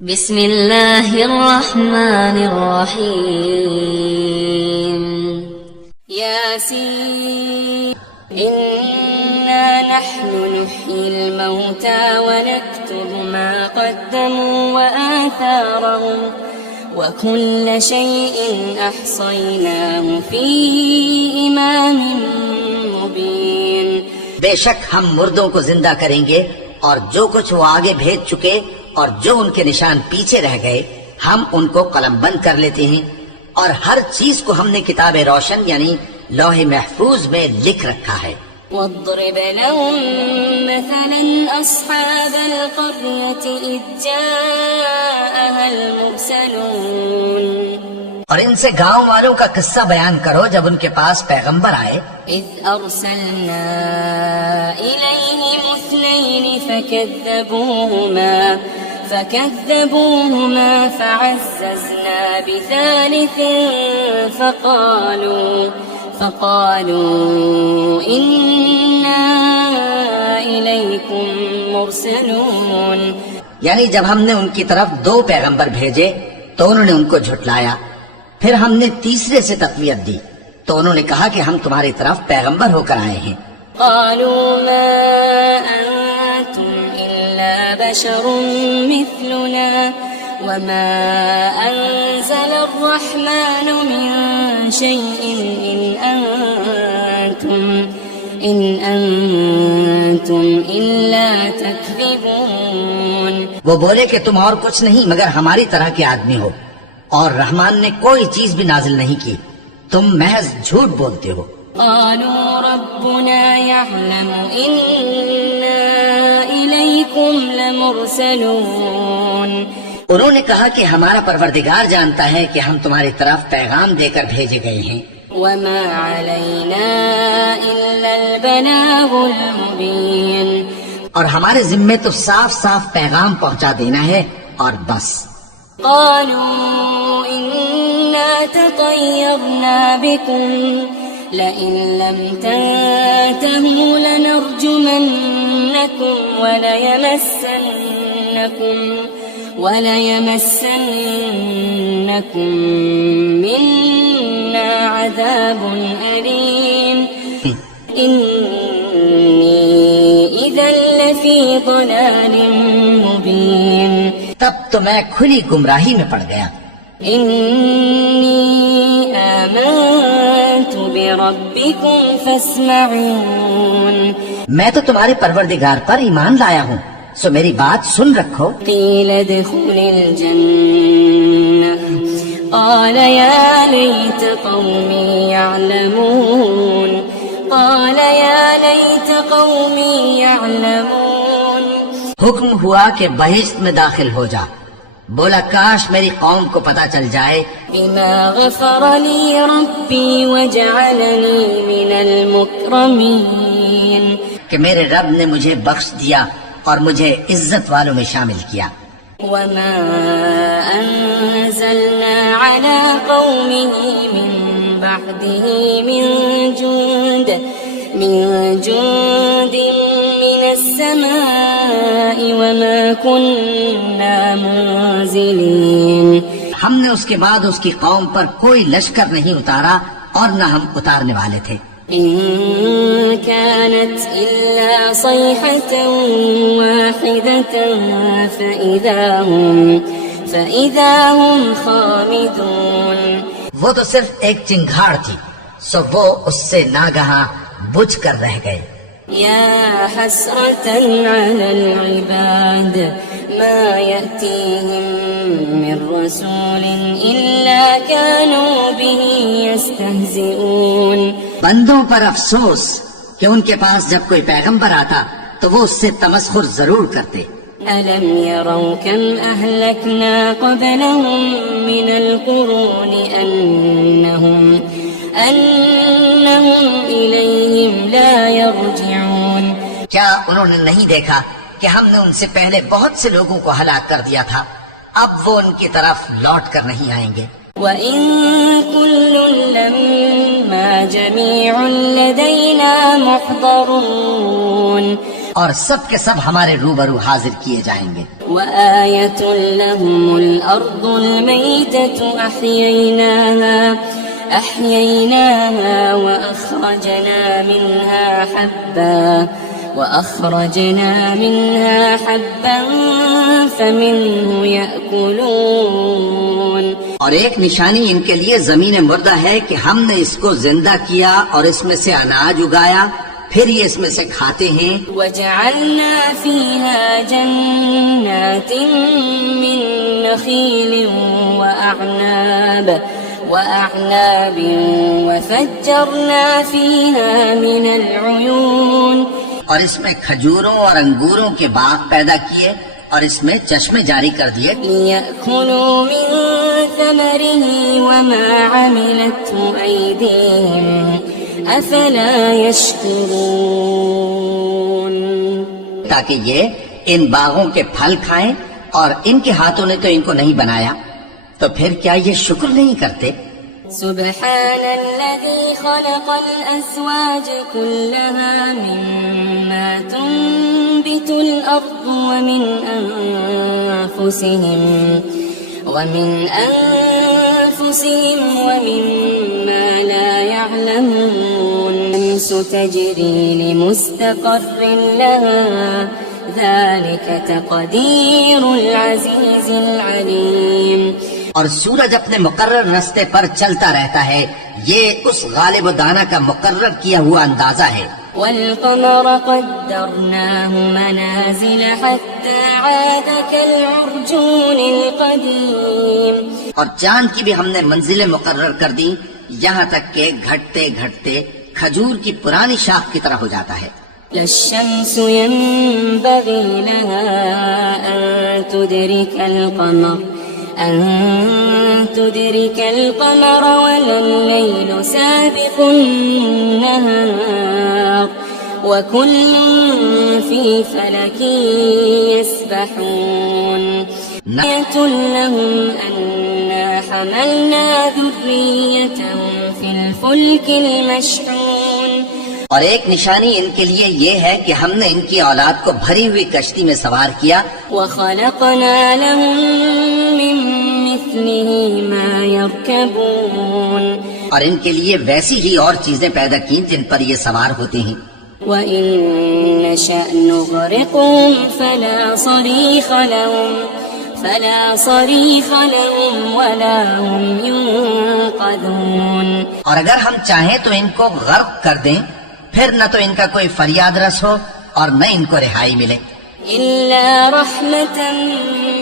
بسم اللہ الرحمن الرحیم یاسین انا نحن نحیی الموتى ونكتب ما قدموا وآثارهم وكل شيء أحصيناه في إمام مبين. بے شک ہم مردوں کو زندہ کریں گے اور جو کچھ وہ آگے بھیج چکے اور جو ان کے نشان پیچھے رہ گئے ہم ان کو قلم بند کر لیتے ہیں اور ہر چیز کو ہم نے کتاب روشن یعنی لوح محفوظ میں لکھ رکھا ہے. واضرب لهم مثلا أصحاب القرية إذ جاءها المرسلون. اور ان سے گاؤں والوں کا قصہ بیان کرو جب ان کے پاس پیغمبر آئے. إذ أرسلنا إليهم اثنين فكذبوهما فعززنا بثالث فقالوا إنا إليكم مرسلون. یعنی جب ہم نے ان کی طرف 2 پیغمبر بھیجے تو انہوں نے ان کو جھٹلایا، پھر ہم نے تیسرے سے تقویت دی تو انہوں نے کہا کہ ہم تمہاری طرف پیغمبر ہو کر آئے ہیں. قالوا ما أنتم إلا بشر مثلنا وما أنزل الرحمن من شيء إن أنتم إلا تكذبون. وہ بولے کہ تم اور کچھ نہیں مگر ہماری طرح کے آدمی ہو اور رحمان نے کوئی چیز بھی نازل نہیں کی، تم محض جھوٹ بولتے ہو. قالوا ربنا يعلم إنا إليكم لمرسلون. انہوں نے کہا کہ ہمارا پروردگار جانتا ہے کہ ہم تمہاری طرف پیغام دے کر بھیجے گئے ہیں. وما علينا إلا البلاغ المبين. اور ہمارے ذمے تو صاف صاف پیغام پہنچا دینا ہے اور بس. قالوا إنا تطيرنا بكم لئن لم تنتهوا لنرجمنكم وليمسنكم منا عذاب أليم. إني إذا لفي ضلال مبين. تب تو میں کھلی گمراہی میں پڑ گیا. إني آمنت بربكم فاسمعون. میں تو تمہارے پروردگار پر ایمان لایا ہوں سو میری بات سن رکھو. قيل ادخل الجنة قال يا ليت قومي يعلمون. حکم ہوا کہ بہشت میں داخل ہو جا. بولا کاش میری قوم کو پتہ چل جائے بما غفر لي ربي وجعلني من المكرمين. کہ میرے رب نے مجھے بخش دیا اور مجھے عزت والوں میں شامل کیا. وما أنزلنا على قومه من بعده من جند من السماء وما كنا منزلين. ہم نے اس کے بعد اس کی قوم پر کوئی لشکر نہیں اتارا اور نہ ہم اتارنے والے تھے. إن كانت إلا صيحة واحدة فإذا هم خامدون. وہ تو صرف ایک چنگھاڑ تھی سو وہ اس سے ناگہاں بجھ کر رہ گئے. يا حسرة على العباد ما يأتيهم من رسول إلا كانوا به يستهزئون. بندوں پر افسوس کہ ان کے پاس جب کوئی پیغمبر آتا تو وہ اس سے تمسخر ضرور کرتے. ألم يروا كم أهلكنا قبلهم من القرون أنهم إليهم لا يرجعون. کیا انہوں نے نہیں دیکھا کہ ہم نے ان سے پہلے بہت سے لوگوں کو ہلاک کر دیا تھا، اب وہ ان کی طرف لوٹ کر نہیں آئیں گے. وَإِن كُلٌّ لَّمَّا جَمِيعٌ لَّدَيْنَا مُحْضَرُونَ. اور سب کے سب ہمارے روبرو حاضر کیے جائیں گے. وآية لهم الأرض الميتة أحييناها وأخرجنا منها حبا فمنه يأكلون. اور ایک نشانی ان کے لیے زمین مردہ ہے کہ ہم نے اس کو زندہ کیا اور اس میں سے اناج اگایا، پھر یہ اس میں سے کھاتے ہیں. وجعلنا فيها جنات من نخيل وأعناب وفجرنا فيها من العيون. اور اس میں کھجوروں اور انگوروں کے باغ پیدا کیے اور اس میں چشمے جاری کر دیے. ليأكلوا من ثمره وما عملته أيديهم أفلا يشكرون. تاکہ یہ ان باغوں کے پھل کھائیں اور ان کے ہاتھوں نے تو ان کو نہیں بنایا، تو پھر کیا یہ شکر نہیں کرتے؟ سبحان الذي خلق الأزواج كلها مما تنبت الأرض ومن أنفسهم ومما لا يعلمون. الشمس تجري لمستقر لها ذلك تقدير العزيز العليم. اور سورج اپنے مقرر رستے پر چلتا رہتا ہے، یہ اس غالب و دانا کا مقرر کیا ہوا اندازہ ہے. والقمر قدرناه منازل حتى عاد كالعرجون القديم. اور چاند کی بھی ہم نے منزلیں مقرر کر دی، یہاں تک کہ گھٹتے گھٹتے کھجور کی پرانی شاخ کی طرح ہو جاتا ہے. لا الشمس ينبغي لها أن تدرك القمر ولا الليل سابق النهار وكل في فلك يسبحون. آية لهم أنا حملنا ذريتهم في الفلك المشحون. اور ایک نشانی ان کے لیے یہ ہے کہ ہم نے ان کی اولاد کو بھری ہوئی کشتی میں سوار کیا. وَخَلَقْنَا لَهُم مِّن مِّثْلِهِ مَا يَرْكَبُونَ. اور ان کے لیے ویسی ہی اور چیزیں پیدا کی جن پر یہ سوار ہوتے ہیں. وَإِن نَّشَأْ نُغْرِقْهُمْ فَلَا صَرِيخَ لَهُمْ وَلَا هُمْ يُنقَذُونَ. اور اگر ہم چاہیں تو ان کو غرق کر دیں، پھر نہ تو ان کا کوئی فریاد رس ہو اور نہ ان کو رہائی ملے. إِلَّا رَحْمَةً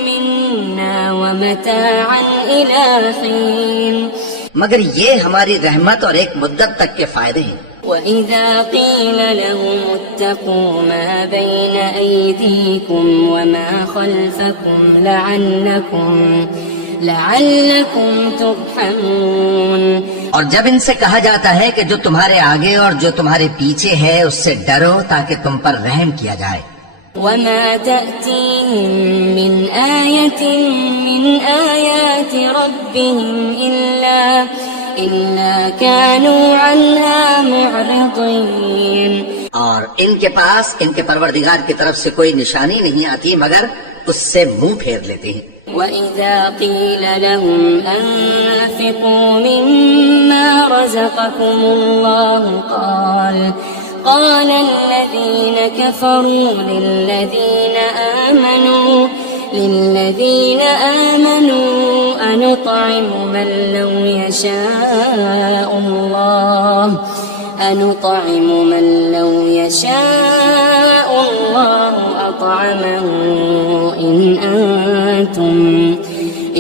مِّنَّا وَمَتَاعًا إِلَىٰ حِينٍ. مگر یہ ہماری رحمت اور ایک مدت تک کے فائدے ہیں. وَإِذَا قِيلَ لَهُمُ اتَّقُوا مَا بَيْنَ أَيْدِيكُمْ وَمَا خَلْفَكُمْ لَعَلَّكُمْ تُرْحَمُونَ. اور جب ان سے کہا جاتا ہے کہ جو تمہارے آگے اور جو تمہارے پیچھے ہے اس سے ڈرو تاکہ تم پر رحم کیا جائے. وَمَا تَأْتِيهِم مِّنْ آيَةٍ مِّنْ آيَاتِ رَبِّهِمْ إِلَّا كَانُوا عَنْهَا مُعْرِضِينَ. اور ان کے پاس ان کے پروردگار کی طرف سے کوئی نشانی نہیں آتی مگر اس سے منہ پھیر لیتے ہیں. وَإِذَا قِيلَ لَهُمْ أَنفِقُوا مِمَّا رَزَقَكُمُ اللَّهُ قَالَ الَّذِينَ كَفَرُوا لِلَّذِينَ آمَنُوا أَنُطْعِمُ مَن لَّوْ يَشَاءُ اللَّهُ أَطْعَمَهُ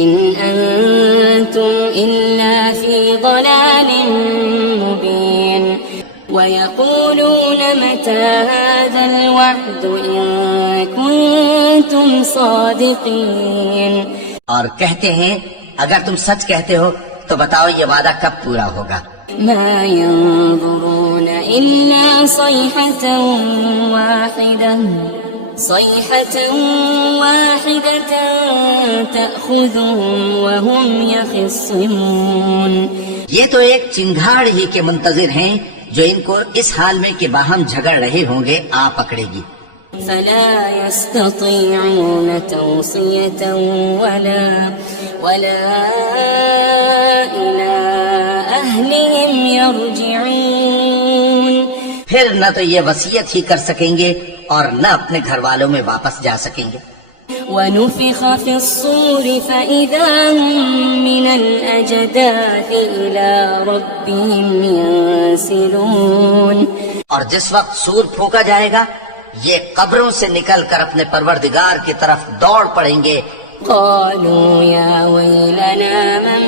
إِنْ أَنْتُمْ إِلَّا فِي ضَلَالٍ مُّبِينٍ. وَيَقُولُونَ مَتَىٰ هَٰذَا الْوَعْدُ إِن كُنتُمْ صَادِقِينَ. اور کہتے ہیں اگر تم سچ کہتے ہو تو بتاؤ یہ وعدہ کب پورا ہوگا. مَا يَنظُرُونَ إِلَّا صَيْحَةً واحدة تأخذهم وهم يخصمون. یہ تو ایک چنگھاڑ ہی کے منتظر ہیں جو ان کو اس حال میں کہ باہم جھگڑ رہے ہوں گے آ پکڑے گی. فلا يستطيعون توصية ولا إلى أهلهم يرجعون. پھر نہ تو یہ وصیت ہی کر سکیں گے اور نہ اپنے گھر والوں میں واپس جا سکیں گے. ونفخ في الصور فإذا هم من الأجداث إلى ربهم ينسلون. اور جس وقت سور پھونکا جائے گا یہ قبروں سے نکل کر اپنے پروردگار کی طرف دوڑ پڑیں گے. قالوا يا ويلنا من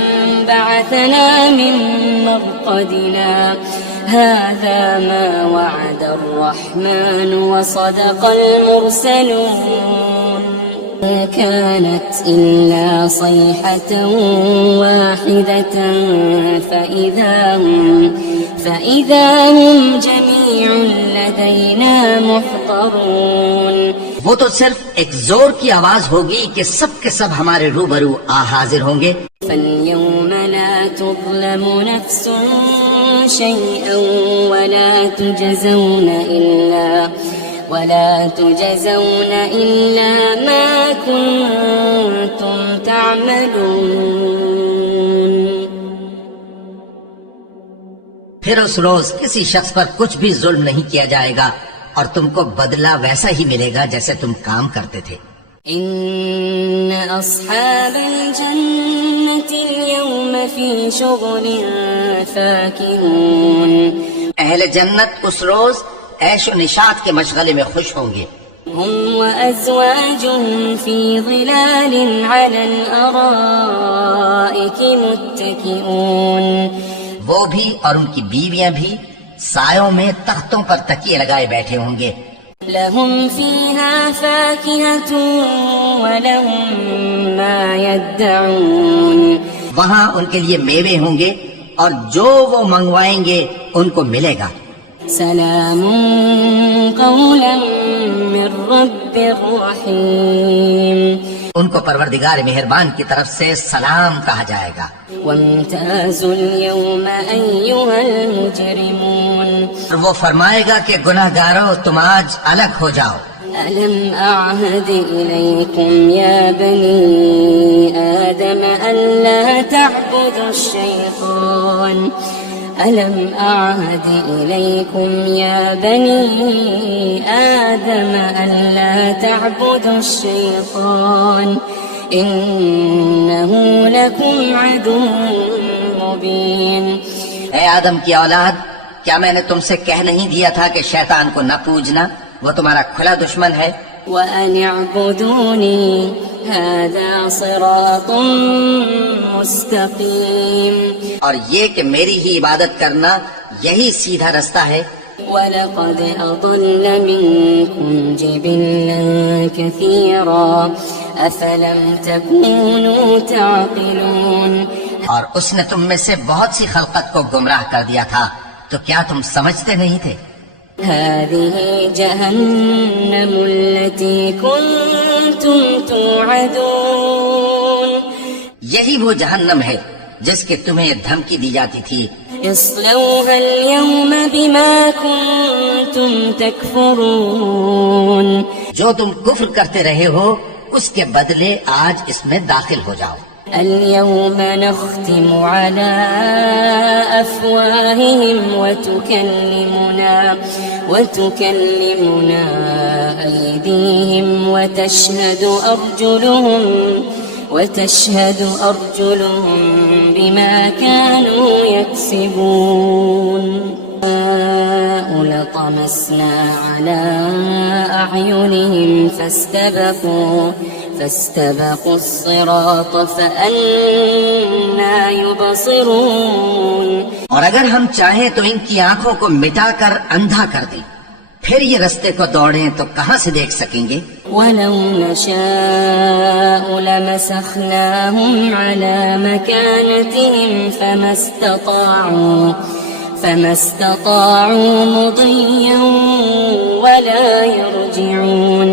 بعثنا من مرقدنا هذا ما وعد الرحمن وصدق المرسلون. ما كانت إلا صيحة واحدة فإذا هم جميع لدينا محضرون. وہ تو صرف ایک زور کی آواز ہوگی کہ سب کے سب ہمارے روبرو حاضر ہوں گے. فاليوم لا تظلم نفس شيئا ولا تجزون إلا ما كنتم تعملون. پھر اس روز کسی شخص پر کچھ بھی ظلم نہیں کیا جائے گا اور تم کو بدلہ ویسا ہی ملے گا جیسے تم کام کرتے تھے. إن أصحاب الجنة اليوم في شغل فاكهون. اہل جنت اس روز عیش و نشاط کے مشغلے میں خوش ہوں گے. هم وأزواجهم في ظلال على الأرائك متكئون. وہ بھی اور ان کی بیویاں بھی سایوں میں تختوں پر تکیے لگائے بیٹھے ہوں گے. لهم فيها فاكهة ولهم ما يدعون. وہاں ان کے لیے میوے ہوں گے اور جو وہ منگوائیں گے ان کو ملے گا. سلام قولا من رب رحیم. ان کو پروردگار مہربان کی طرف سے سلام کہا جائے گا. وامتازوا اليوم أيها المجرمون. اور وہ فرمائے گا کہ گناہ گارو تم آج الگ ہو جاؤ. ألم أعهد إليكم يا بني آدم ألا تعبدوا الشيطان. ألم أعهد إليكم يا بني آدم ألا تعبدوا الشيطان إنه لكم عدو مبين. اے آدم کی اولاد، کیا میں نے تم سے کہہ نہیں دیا تھا کہ شیطان کو نہ پوجنا، وہ تمہارا کھلا دشمن ہے. وأن اعبدوني هذا صراط مستقيم. اور یہ کہ میری ہی عبادت کرنا یہی سیدھا رستہ ہے. وَلَقَدْ أَضَلَّ مِنكُمْ جِبِلًّا كَثِيرًا أَفَلَمْ تَكُونُوا تَعْقِلُونَ. اور اس نے تم میں سے بہت سی خلقت کو گمراہ کر دیا تھا، تو کیا تم سمجھتے نہیں تھے؟ هذه جهنم التي كنتم توعدون. یہی وہ جہنم ہے جس کی تمہیں دھمکی دی جاتی تھی. اصلوها اليوم بما كنتم تكفرون. جو تم کفر کرتے رہے ہو اس کے بدلے آج اس میں داخل ہو جاؤ. اليوم نختم على أفواههم وتكلمنا أيديهم وتشهد أرجلهم بما كانوا يكسبون. لطمسنا على أعينهم فاستبقوا الصراط فأنا يبصرون. اور اگر ہم چاہیں تو ان کی آنکھوں کو مٹا کر اندھا کر دیں، پھر یہ رستے کو دوڑیں تو کہاں سے دیکھ سکیں گے؟ وَلَوْ نَشَاءُ لَمَسَخْنَاهُمْ عَلَى مَكَانَتِهِمْ فما استطاعوا مضيا ولا يرجعون.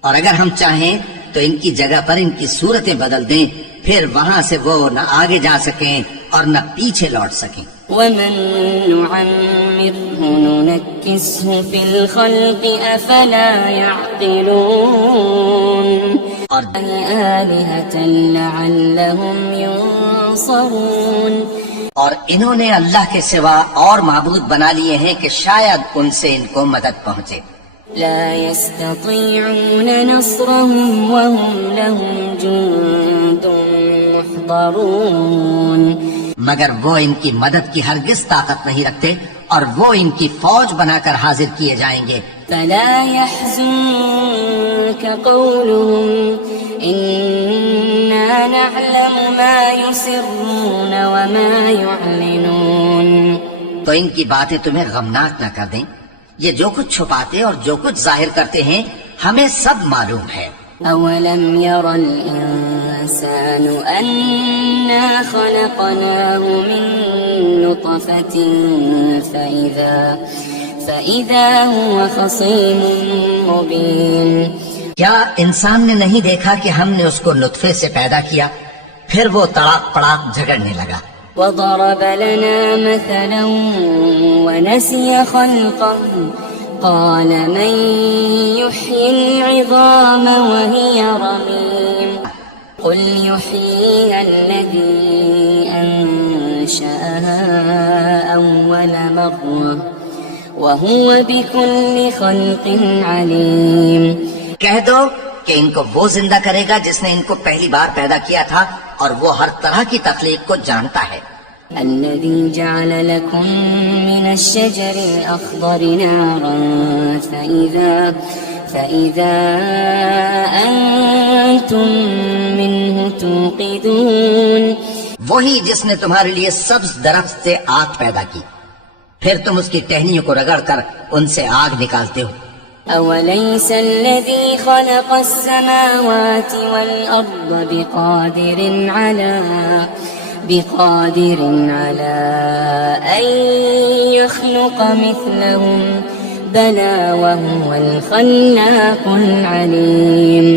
اور اگر ہم چاہیں تو ان کی جگہ پر ان کی صورتیں بدل دیں، پھر وہاں سے وہ نہ آگے جا سکیں اور نہ پیچھے لوٹ سکیں. ومن نعمره ننكسه في الخلق أفلا يعقلون اور آلهة لعلهم ينصرون اور انہوں نے اللہ کے سوا اور معبود بنا لیے ہیں کہ شاید ان سے ان کو مدد پہنچے. لا يستطيعون نصرهم وهم لهم جند محضرون مگر وہ ان کی مدد کی ہرگز طاقت نہیں رکھتے اور وہ ان کی فوج بنا کر حاضر کیے جائیں گے. فلا يحزنك قولهم إنا نعلم ما يسرون وما يعلنون. تو ان کی باتیں تمہیں غمناک نہ کر دیں. یہ جو کچھ چھپاتے اور جو کچھ ظاہر کرتے ہیں ہمیں سب معلوم ہے. أولم ير الإنسان أنا خلقناه من نطفة فإذا هو خصيم مبين. کیا انسان نے نہیں دیکھا کہ ہم نے اس کو نطفے سے پیدا کیا پھر وہ تڑاک پڑاک جھگڑنے لگا. وضرب لنا مثلا ونسي خلقه قال من يحيي العظام وهي رميم قل يحييها الذي أنشأها أول مرة وهو بكل خلق عليم. کہہ دو کہ ان کو وہ زندہ کرے گا جس نے ان کو پہلی بار پیدا کیا تھا اور وہ ہر طرح کی تخلیق کو جانتا ہے. الذي جعل لكم من الشجر الأخضر نارا فإذا أنتم منه توقدون. وہی جس نے تمہارے لیے سبز درخت سے آگ پیدا کی پھر تم اس کی ٹہنیوں کو رگڑ کر ان سے آگ نکالتے ہو. أوليس الذي خلق السماوات والأرض بقادر على أن يخلق مثلهم بلى وهو الخلاق العليم.